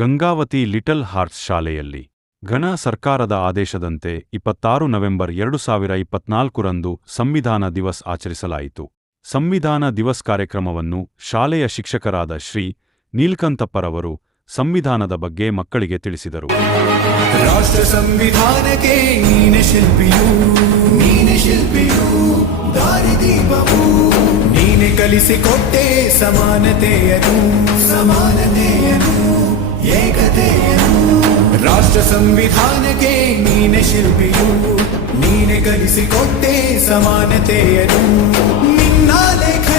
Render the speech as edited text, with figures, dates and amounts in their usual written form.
Gangavathi Little Hearts ಶಾಲೆಯಲ್ಲಿ ಘನ ಸರ್ಕಾರದ ಆದೇಶದಂತೆ 26 ನವೆಂಬರ್ 2024ರಂದು ಸಂವಿಧಾನ ದಿವಸ್ ಆಚರಿಸಲಾಯಿತು. ಸಂವಿಧಾನ ದಿವಸ್ ಕಾರ್ಯಕ್ರಮವನ್ನು ಶಾಲೆಯ ಶಿಕ್ಷಕರಾದ ಶ್ರೀ ನೀಲ್ಕಂಠಪ್ಪರವರು ಸಂವಿಧಾನದ ಬಗ್ಗೆ ಮಕ್ಕಳಿಗೆ ತಿಳಿಸಿದರು. ರಾಷ್ಟ್ರ ಸಂವಿಧಾನಕ್ಕೆ ನೀನೆ ಶಿಲ್ಪಿಯು ದಾರಿದೀಪವು ನೀನೆ ಕಲಿಸಿಕೊಟ್ಟೆ ಸಮಾನತೆಯನು ಏಕತೆಯನು. ರಾಷ್ಟ್ರ ಸಂವಿಧಾನಕ್ಕೆ ನೀನೆ ಶಿಲ್ಪಿಯು ನೀನೆ ಕಲಿಸಿಕೊಟ್ಟೆ ಸಮಾನತೆಯನು. ನಿನ್ನ ಲೇಖ